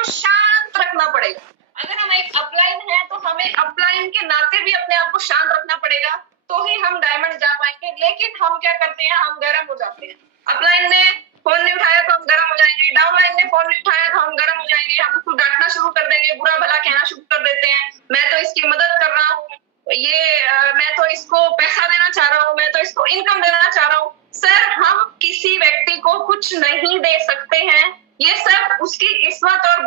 को शांत रखना पड़ेगा। अगर हम एक अपलाइन है तो हमें अपलाइन के नाते भी अपने आप को शांत रखना पड़ेगा, तो ही हम डायमंड जा पाएंगे। लेकिन हम क्या करते हैं, हम गर्म हो जाते हैं। अपलाइन ने फोन नहीं उठाया तो हम गर्म हो जाएंगे, डाउनलाइन ने फोन नहीं उठाया तो हम गर्म हो जाएंगे, हम उसको डांटना शुरू कर देंगे, बुरा भला कहना शुरू कर देते हैं। मैं तो इसकी मदद कर रहा हूँ, मैं तो इसको पैसा देना चाह रहा हूँ, मैं तो इसको इनकम देना चाह रहा हूँ। सर, हम किसी व्यक्ति को कुछ नहीं दे सकते हैं, ये सब उसकी किस्मत और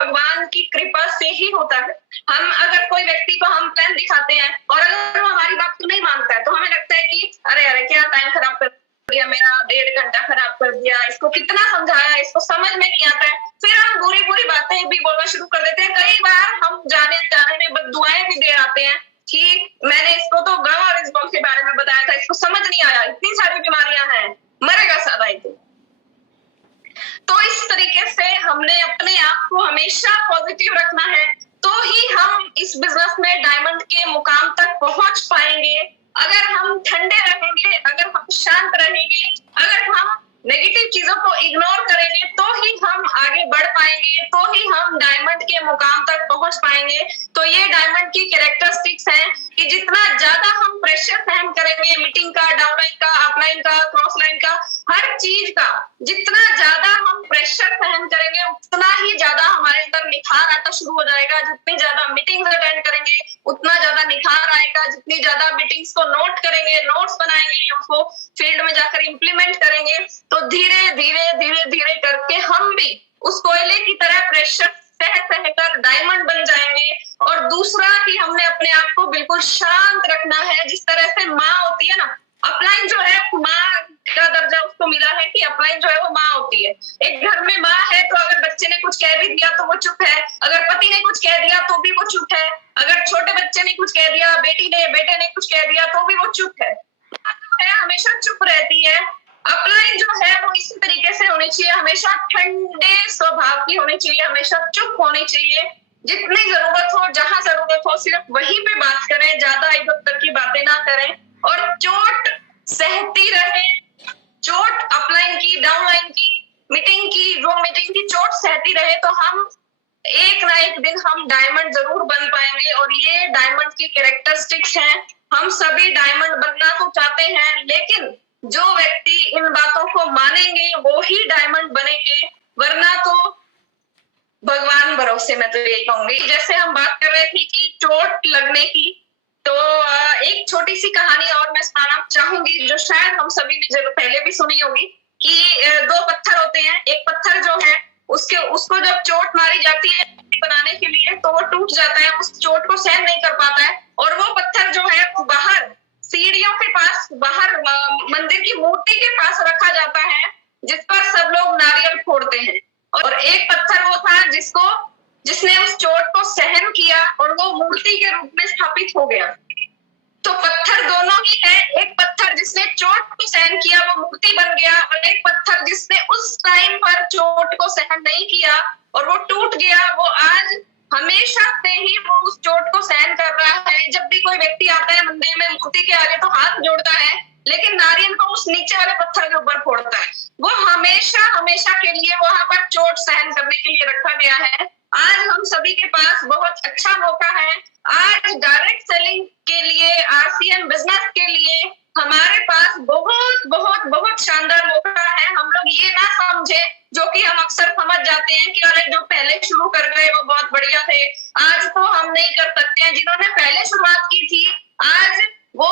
भगवान की कृपा से ही होता है। हम अगर कोई व्यक्ति को हम प्लान दिखाते हैं और अगर वो हमारी बात को नहीं मानता है तो हमें लगता है कि अरे क्या टाइम खराब कर दिया, मेरा 1.5 घंटा खराब कर दिया, इसको कितना समझाया, इसको समझ में नहीं आता है। फिर हम बुरी बातें भी बोलना शुरू कर देते हैं। कई बार हम जाने में बद्दुआएं भी दे आते हैं कि मैंने इसको तो गम और इस बम के बारे में बताया था, इसको समझ नहीं आया, इतनी सारी बीमारियां हैं, मरेगा सारा ही। तो इस तरीके से हमने अपने आप को हमेशा पॉजिटिव रखना है, तो ही हम इस बिजनेस में डायमंड के मुकाम तक पहुंच पाएंगे। अगर हम ठंडे रहेंगे, अगर हम शांत रहेंगे, अगर हम नेगेटिव चीजों को इग्नोर करेंगे, तो ही हम आगे बढ़ पाएंगे, तो ही हम डायमंड के मुकाम तक पहुंच पाएंगे। तो ये डायमंड की कैरेक्टरिस्टिक्स हैं कि जितना ज्यादा हम प्रेशर सहन करेंगे, मीटिंग का, डाउनलाइन का, अपलाइन का, क्रॉस लाइन का, हर चीज का जितना ज्यादा हम प्रेशर सहन करेंगे, उतना ही ज्यादा हमारे अंदर निखार आता शुरू हो जाएगा। जितनी ज्यादा मीटिंग्स अटेंड करेंगे उतना ज्यादा निखार आएगा, जितनी ज्यादा मीटिंग्स को नोट करेंगे, नोट्स बनाएंगे, उसको फील्ड में जाकर इंप्लीमेंट करेंगे, तो धीरे धीरे करके हम भी उस कोयले की तरह प्रेशर सह कर डायमंड बन जाएंगे। और दूसरा कि हमने अपने आप को बिल्कुल शांत रखना है। जिस तरह से माँ होती है ना, अपलाइन जो है माँ का दर्जा उसको मिला है कि अपलाइन जो है वो माँ होती है। एक घर में माँ है तो अगर बच्चे ने कुछ कह भी दिया तो वो चुप है, अगर पति ने कुछ कह दिया तो भी वो चुप है, अगर छोटे बच्चे ने कुछ कह दिया, बेटे ने कुछ कह दिया तो भी वो चुप है, हमेशा चुप रहती है। अपलाइन जो है वो इसी तरीके से होनी चाहिए, हमेशा ठंडे स्वभाव की होनी चाहिए, हमेशा चुप होनी चाहिए। जितनी जरूरत हो, जहां जरूरत हो, सिर्फ वहीं पे बात करें, ज्यादा इधर उधर की बातें ना करें। और चोट सहती रहे, चोट अपलाइन की, डाउनलाइन की, मीटिंग की, रूम मीटिंग की चोट सहती रहे, तो हम एक ना एक दिन हम डायमंड जरूर बन पाएंगे। और ये डायमंड की कैरेक्टरिस्टिक्स हैं। हम सभी डायमंड बनना तो चाहते हैं, लेकिन जो व्यक्ति इन बातों को मानेंगे वो ही डायमंड बनेंगे, वरना तो भगवान भरोसे। मैं तो यही कहूंगी, जैसे हम बात कर रहे थे कि चोट लगने की, तो एक छोटी सी कहानी और मैं सुनाना चाहूंगी जो शायद हम सभी ने पहले भी सुनी होगी कि 2 पत्थर होते हैं। एक पत्थर जो है उसको जब चोट मारी जाती है बनाने के लिए तो वो टूट जाता है, उस चोट को सहन नहीं कर पाता है, और वो पत्थर जो है वो बाहर सीढ़ियों के पास, बाहर मंदिर की मूर्ति के पास रखा जाता है, जिस पर सब लोग नारियल फोड़ते हैं। और एक पत्थर वो था जिसने उस चोट को सहन किया और वो मूर्ति के रूप में स्थापित हो गया। तो पत्थर दोनों ही है, एक पत्थर जिसने चोट को सहन किया वो मूर्ति बन गया, और एक पत्थर जिसने उस टाइम पर चोट को सहन नहीं किया और वो टूट गया, वो आज हमेशा से ही वो उस चोट को सहन कर रहा है। जब भी कोई व्यक्ति आता है मंदिर में मूर्ति के आगे तो हाथ जोड़ता है, लेकिन नारियल को उस नीचे वाले पत्थर के ऊपर फोड़ता है। वो हमेशा के लिए वहां पर चोट सहन करने के लिए रखा गया है। आज हम सभी के पास बहुत अच्छा मौका है। आज डायरेक्ट सेलिंग के लिए, आरसीएम बिजनेस के लिए हमारे पास बहुत शानदार मौका है। हम लोग ये ना समझे, जो कि हम अक्सर समझ जाते हैं कि अरे जो पहले शुरू कर गए वो बहुत बढ़िया थे, आज तो हम नहीं कर सकते हैं। जिन्होंने पहले शुरुआत की थी आज वो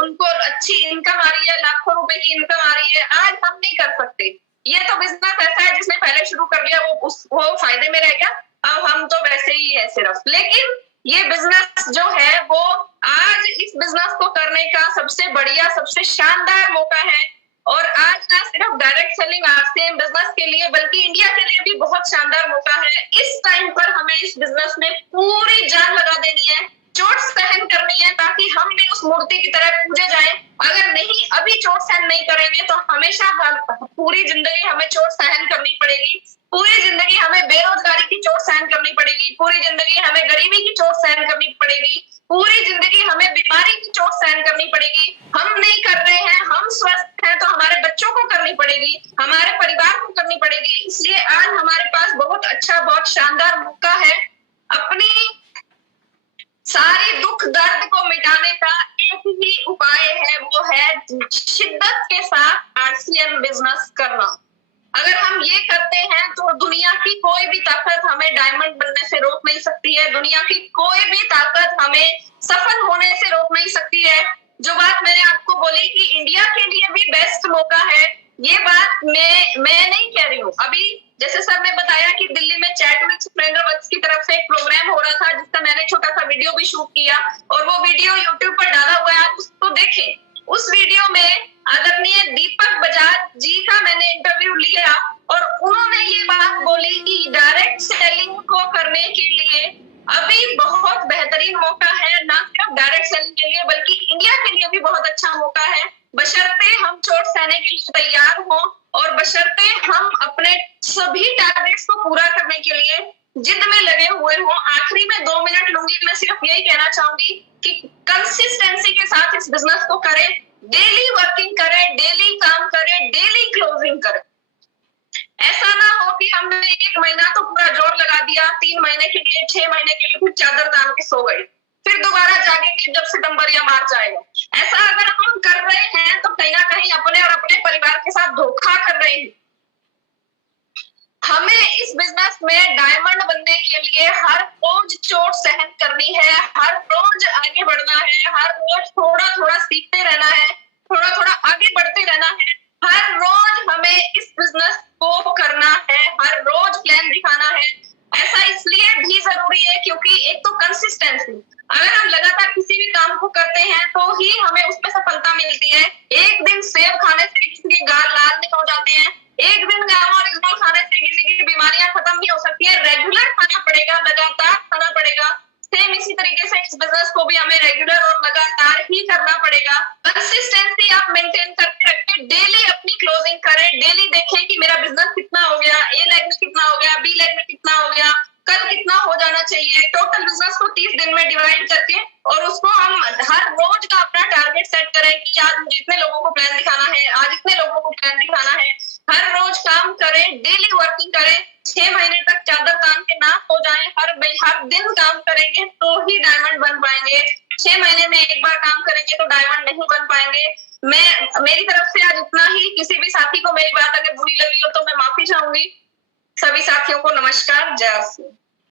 उनको अच्छी इनकम आ रही है, लाखों रुपए की इनकम आ रही है, आज हम नहीं कर सकते। ये तो बिजनेस ऐसा है जिसने पहले शुरू कर लिया वो फायदे में रह गया, अब हम तो वैसे ही है सिर्फ। लेकिन ये बिजनेस जो है वो आज इस बिजनेस को करने का सबसे बढ़िया, सबसे शानदार मौका है। और आज ना सिर्फ डायरेक्ट सेलिंग आरसीएम बिजनेस के लिए बल्कि इंडिया के लिए भी बहुत शानदार मौका है। इस टाइम पर हमें इस बिजनेस में पूरी जान लगा देनी है, चोट सहन करनी है, ताकि हम भी उस मूर्ति की तरह पूजे जाएं। अगर नहीं अभी चोट सहन नहीं करेंगे तो हमेशा पूरी जिंदगी हमें चोट सहन करनी पड़ेगी। पूरी जिंदगी हमें बेरोजगारी की चोट सहन करनी पड़ेगी, पूरी जिंदगी हमें गरीबी की चोट सहन करनी पड़ेगी, पूरी जिंदगी हमें बीमारी की चोट सहन करनी पड़ेगी। हम नहीं कर रहे हैं, हम स्वस्थ हैं तो हमारे बच्चों को करनी पड़ेगी, हमारे परिवार को करनी पड़ेगी। इसलिए आज हमारे पास बहुत अच्छा अच्छा, बहुत शानदार मौका है। अपनी सारे दुख दर्द को मिटाने का एक ही उपाय है, वो है शिद्दत के साथ आरसीएम बिजनेस करना। अगर हम ये करते हैं तो दुनिया की कोई भी ताकत हमें डायमंड बनने से रोक नहीं सकती है, दुनिया की कोई भी ताकत हमें सफल होने से रोक नहीं सकती है। जो बात मैंने आपको बोली कि इंडिया के लिए भी बेस्ट मौका है, ये बात मैं नहीं कह रही हूँ। अभी जैसे सर ने बताया कि दिल्ली में चैट विद सुरेंद्र वत्स की तरफ से एक प्रोग्राम हो रहा था, जिसका मैंने छोटा सा वीडियो भी शूट किया और वो वीडियो यूट्यूब पर डाला हुआ है, आप उसको देखें। उस वीडियो में आदरणीय दीपक बजाज जी का मैंने इंटरव्यू लिया और उन्होंने ये बात बोली कि डायरेक्ट सेलिंग को करने के लिए अभी बहुत बेहतरीन मौका है, ना सिर्फ डायरेक्ट सेलिंग के लिए बल्कि इंडिया के लिए भी बहुत अच्छा मौका है, बशर्ते हम चोट सहने के लिए तैयार हो और बशर्ते हम अपने सभी टारगेट्स को पूरा करने के लिए जिद में लगे हुए हो। आखिरी में 2 मिनट लूंगी, मैं सिर्फ यही कहना चाहूंगी कि कंसिस्टेंसी के साथ इस बिजनेस को करें, डेली वर्किंग करें, डेली काम करें, डेली क्लोजिंग करें। ऐसा ना हो कि हमने 1 महीना तो पूरा जोर लगा दिया, 3 महीने के लिए, 6 महीने के लिए फिर चादर तान के सो गए, फिर दोबारा जागेंगे जब सितंबर या मार्च आएगा। ऐसा अगर हम कर रहे हैं तो कहीं ना कहीं अपने और अपने परिवार के साथ धोखा कर रहे हैं। हमें इस बिजनेस में डायमंड बनने के लिए हर रोज चोट सहन करनी है, हर रोज आगे बढ़ना है, हर रोज थोड़ा थोड़ा सीखते रहना है, थोड़ा थोड़ा आगे बढ़ते रहना है। हर रोज हमें इस बिजनेस को करना है, हर रोज प्लान दिखाना है। ऐसा इसलिए भी जरूरी है क्योंकि एक तो कंसिस्टेंसी, अगर हम लगातार किसी भी काम को करते हैं तो ही हमें उसमें सफलता मिलती है। एक दिन सेब खाने से किसी के गाल लाल नहीं हो जाते हैं, एक दिन गामा खाने से किसी की बीमारियां खत्म नहीं हो सकती है। रेगुलर खाना पड़ेगा, लगातार खाना पड़ेगा। सेम इसी तरीके से इस बिजनेस को भी हमें रेगुलर और लगातार ही करना पड़ेगा। कंसिस्टेंसी आप मेंटेन करके रखें, डेली अपनी क्लोजिंग करें, डेली देखें कि मेरा बिजनेस कितना हो गया, ए लेग में कितना हो गया, बी लेग में कितना हो गया, कल कितना हो जाना चाहिए। टोटल बिजनेस को 30 दिन में डिवाइड करके और उसको हम हर रोज का अपना टारगेट सेट करें कि आज मुझे इतने लोगों को प्लान दिखाना है, आज इतने लोगों को प्लान दिखाना है। हर रोज काम करें, डेली वर्किंग करें, 6 महीने तक चादर तान के ना हो जाए, हर दिन काम करेंगे तो ही डायमंड बन पाएंगे। 6 महीने में एक बार काम करेंगे तो डायमंड नहीं बन पाएंगे। मेरी तरफ से आज इतना ही। किसी भी साथी को मेरी बात अगर बुरी लगी हो तो मैं माफी चाहूंगी। सभी साथियों को नमस्कार, जय श्री।